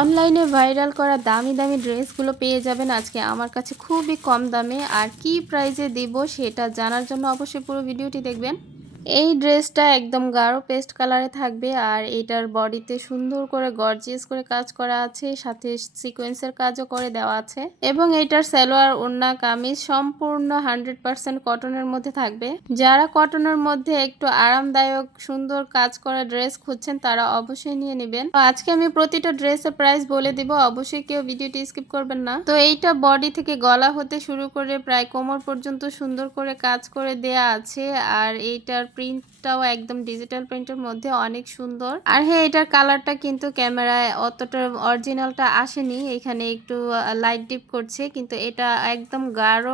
অনলাইনে ভাইরাল করা দামি দামি ড্রেসগুলো পেয়ে যাবেন আজকে আমার কাছে খুবই কম দামে। আর কি প্রাইজে দিব সেটা জানার জন্য অবশ্যই পুরো ভিডিওটি দেখবেন। এই ড্রেসটা একদম গাঢ় পেস্ট কালারে থাকবে আর এটার বডিতে সুন্দর করে গর্জিয়াস করে কাজ করা আছে, সাথে সিকোয়েন্সের কাজও করে দেওয়া আছে এবং এটার সালোয়ার, ওড়না, কামিজ সম্পূর্ণ হান্ড্রেড পার্সেন্ট কটনের মধ্যে থাকবে। যারা কটনের মধ্যে একটু আরামদায়ক, সুন্দর কাজ করা ড্রেস খুঁজছেন তারা অবশ্যই নিয়ে নেবেন। তো আজকে আমি প্রতিটা ড্রেসের প্রাইস বলে দিব, অবশ্যই কেউ ভিডিওটি স্কিপ করবেন না। তো এইটা বডি থেকে গলা হতে শুরু করে প্রায় কোমর পর্যন্ত সুন্দর করে কাজ করে দেয়া আছে আর এইটার প্রিন্টটাও একদম ডিজিটাল প্রিন্টের মধ্যে অনেক সুন্দর। আর হ্যাঁ এটার কালারটা কিন্তু ক্যামেরায় অতটা অরিজিনালটা আসেনি। এখানে একটু লাইট ডিপ করছে। কিন্তু এটা একদম গাঢ়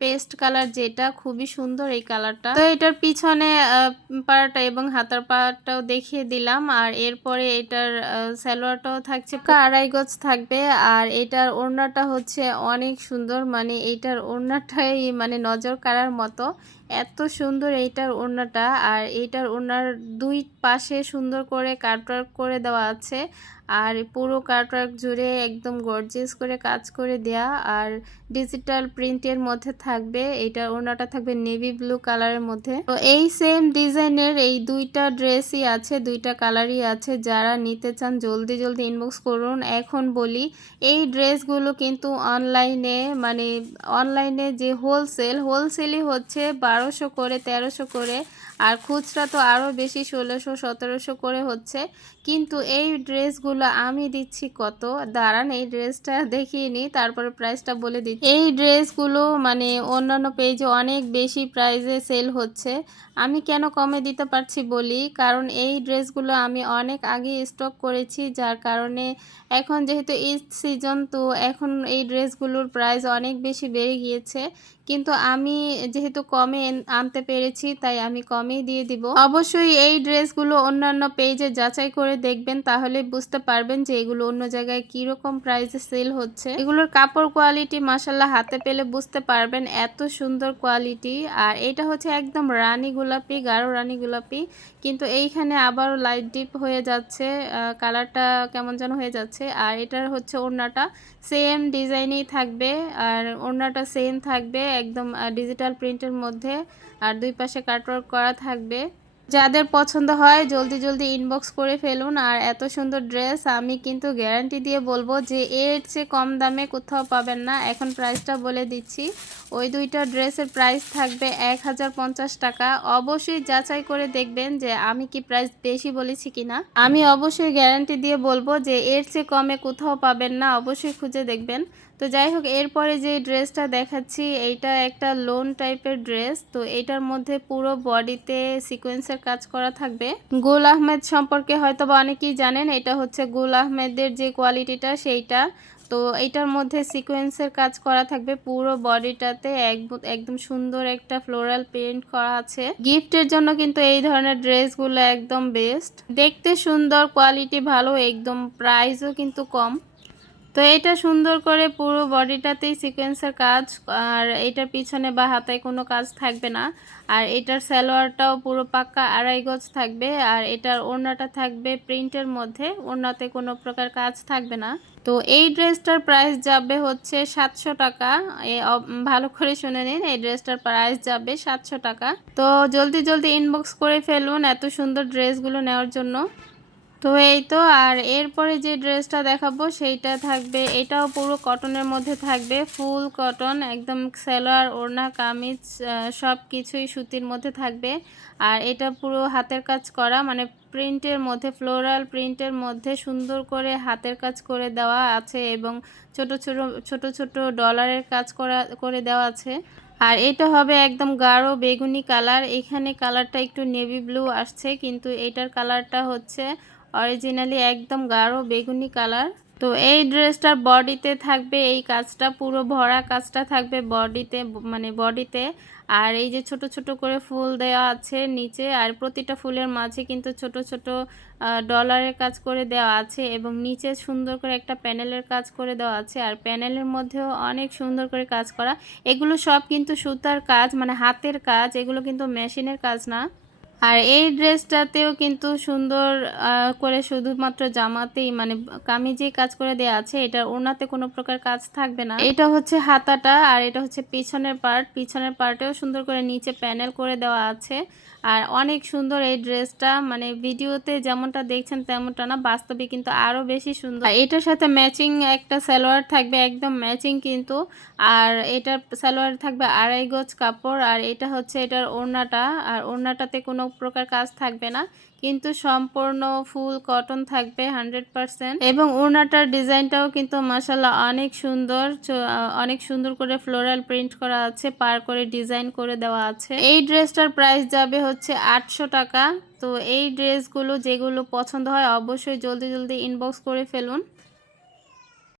পেস্ট কালার যেটা, খুবই সুন্দর এই কালারটা। তো এটার পিছনে পার্টটা এবং হাতার পার্টটাও দেখিয়ে দিলাম। আর এরপরে এটার সালোয়ারটাও থাকছে আড়াই গজ থাকবে। আর এটার ওড়নাটা হচ্ছে অনেক সুন্দর। মানে এটার ওড়নাটাই মানে নজর কাড়ার মতো। এত সুন্দর এইটার ওড়নাটা। আর এইটার ওড়নার দুই পাশে সুন্দর করে কাটওয়ার্ক করে দেওয়া আছে। আর পুরো কাটওয়ার্ক জুড়ে একদম গর্জিয়াস করে কাজ করে দেয়া। আর ডিজিটাল প্রিন্টের মধ্যে থাকবে, এটা ওড়নাটা থাকবে নেভি ব্লু কালারের মধ্যে। তো এই সেম ডিজাইনের এই দুইটা ড্রেসই আছে, দুইটা কালারই আছে। যারা নিতে চান, জলদি জলদি ইনবক্স করুন। এখন বলি, এই ড্রেসগুলো কিন্তু অনলাইনে মানে অনলাইনে যে হোলসেল হোলসেলই হচ্ছে বারোশো করে, তেরোশো করে। আর খুচরা তো আরও বেশি, ষোলোশো, সতেরোশো করে হচ্ছে। কিন্তু এই ড্রেসগুলো আমি দিচ্ছি কত? দাঁড়ান, এই ড্রেসটা দেখিয়ে নিই তারপরে প্রাইসটা বলে দিচ্ছি। এই ড্রেসগুলো মানে অন্যান্য পেজে অনেক বেশি প্রাইসে সেল হচ্ছে। আমি কেন কমে দিতে পারছি বলি, কারণ এই ড্রেসগুলো আমি অনেক আগে স্টক করেছি, যার কারণে এখন যেহেতু ঈদ সিজন তো এখন এই ড্রেসগুলোর প্রাইস অনেক বেশি বেড়ে গিয়েছে। কিন্তু আমি যেহেতু কমে আনতে পেরেছি, তাই আমি কমেই দিয়ে দিব। অবশ্যই এই ড্রেসগুলো অন্যান্য পেজে যাচাই করে দেখবেন, তাহলে বুঝতে পারবেন যে এগুলো অন্য জায়গায় কীরকম প্রাইসে সেল হচ্ছে। এগুলোর কাপড় কোয়ালিটি মাসাল্লাহ হাতে পেলে বুঝতে পারবেন এত সুন্দর কোয়ালিটি আর এটা হচ্ছে একদম রানী গোলাপি, গাঢ় রানী গোলাপি, কিন্তু এইখানে আবারও লাইট ডিপ হয়ে যাচ্ছে কালারটা কেমন যেন হয়ে যাচ্ছে, আর এটার হচ্ছে ওড়নাটা সেম ডিজাইনেই থাকবে, আর ওড়নাটা সেম থাকবে একদম ডিজিটাল প্রিন্টের মধ্যে। আর দুই পাশে কাটওয়ার্ক করা থাকবে। যাদের পছন্দ হয়, জলদি জলদি ইনবক্স করে ফেলুন। আর এত সুন্দর ড্রেস আমি কিন্তু গ্যারান্টি দিয়ে বলব যে এর চেয়ে কম দামে কোথাও পাবেন না। এখন প্রাইসটা বলে দিচ্ছি। ওই দুইটা ড্রেসের প্রাইস থাকবে এক হাজার পঞ্চাশ টাকা। অবশ্যই যাচাই করে দেখবেন যে আমি কি প্রাইস বেশি বলেছি কিনা। আমি অবশ্যই গ্যারান্টি দিয়ে বলব যে এর চেয়ে কমে কোথাও পাবেন না। অবশ্যই খুঁজে দেখবেন। তো যাই হোক, এরপরে যে ড্রেসটা দেখাচ্ছি, এইটা একটা লোন টাইপের ড্রেস। তো এটার মধ্যে পুরো বডিতে সিকোয়েন্সের কাজ করা থাকবে। গুল আহমেদ সম্পর্কে হয়তো বা অনেকেই জানেন, এটা হচ্ছে গুল আহমেদের যে কোয়ালিটিটা, সেইটা। তো এইটার মধ্যে সিকোয়েন্সের কাজ করা থাকবে পুরো বডিটাতে একদম সুন্দর একটা ফ্লোরাল প্রিন্ট করা আছে। গিফটের জন্য কিন্তু এই ধরনের ড্রেসগুলো একদম বেস্ট। দেখতে সুন্দর, কোয়ালিটি ভালো, একদম প্রাইসও কিন্তু কম। তো এটা সুন্দর করে পুরো বডিটাতেই সিকোয়েন্সের কাজ, আর এটার পিছনে বা হাতায় কোনো কাজ থাকবে না। আর এটার সালোয়ারটাও পুরো পাক্কা আড়াই গজ থাকবে, আর এটার ওড়নাটা থাকবে প্রিন্টের মধ্যে, ওড়নাতে কোনো প্রকার কাজ থাকবে না। তো এই ড্রেসটার প্রাইস যাবে হচ্ছে সাতশো টাকা। ভালো করে শুনে নিন, এই ড্রেসটার প্রাইস যাবে সাতশো টাকা। তো জলদি জলদি ইনবক্স করে ফেলুন এত সুন্দর ড্রেসগুলো নেওয়ার জন্য। তো এই তো, আর এরপরে যে ড্রেসটা দেখাবো সেইটা থাকবে, এটাও পুরো কটনের মধ্যে থাকবে, ফুল কটন, একদম সেলোয়ার, ওড়না, কামিজ সব কিছুই সুতির মধ্যে থাকবে। আর এটা পুরো হাতের কাজ করা মানে প্রিন্টের মধ্যে, ফ্লোরাল প্রিন্টের মধ্যে সুন্দর করে হাতের কাজ করে দেওয়া আছে এবং ছোট ছোট ছোট ছোট ডলারের কাজ করা, করে দেওয়া আছে। আর এটা হবে একদম গাঢ় বেগুনি কালার, এখানে কালারটা একটু নেভি ব্লু আসছে, কিন্তু এটার কালারটা হচ্ছে অরিজিনালি একদম গাঢ় বেগুনি কালার তো এই ড্রেসটার বডিতে থাকবে, এই কাজটা পুরো ভরা কাজটা থাকবে বডিতে মানে বডিতে আর এই যে ছোট ছোট করে ফুল দেওয়া আছে নিচে, আর প্রতিটা ফুলের মাঝে কিন্তু ছোট ছোট ডলারের কাজ করে দেওয়া আছে এবং নিচে সুন্দর করে একটা প্যানেলের কাজ করে দেওয়া আছে। আর প্যানেলের মধ্যেও অনেক সুন্দর করে কাজ করা। এগুলো সব কিন্তু সুতার কাজ মানে হাতের কাজ, এগুলো কিন্তু মেশিনের কাজ না। আর এই ড্রেসটাতেও কিন্তু সুন্দর করে শুধুমাত্র জামাতেই মানে কামিজে কাজ করে দেওয়া আছে এটা ওনাতে কোনো প্রকার কাজ থাকবে না। এটা হচ্ছে হাতাটা আর এটা হচ্ছে পিছনের পার্ট পিছনের পার্টেও সুন্দর করে নিচে প্যানেল করে দেওয়া আছে। আর অনেক সুন্দর এই ড্রেসটা মানে ভিডিওতে যেমনটা দেখছেন তেমনটা না, বাস্তবে কিন্তু আরও বেশি সুন্দর। এটার সাথে ম্যাচিং একটা সালোয়ার থাকবে, একদম ম্যাচিং কিন্তু। আর এটার সালোয়ার থাকবে আড়াই গজ কাপড়, আর এটা হচ্ছে এটার ওড়নাটা। আর ওড়নাটাতে কোনো প্রকার কাজ থাকবে না। কিন্তু সম্পূর্ণ ফুল কটন থাকবে হান্ড্রেড পারসেন্ট। এবং ওড়নাটার ডিজাইনটাও কিন্তু মাসাল্লাহ অনেক সুন্দর। অনেক সুন্দর করে ফ্লোরাল প্রিন্ট করা আছে, পার করে ডিজাইন করে দেওয়া আছে। এই ড্রেসটার প্রাইস যাবে হচ্ছে আটশো টাকা। তো এই ড্রেসগুলো যেগুলো পছন্দ হয় অবশ্যই জলদি জলদি ইনবক্স করে ফেলুন।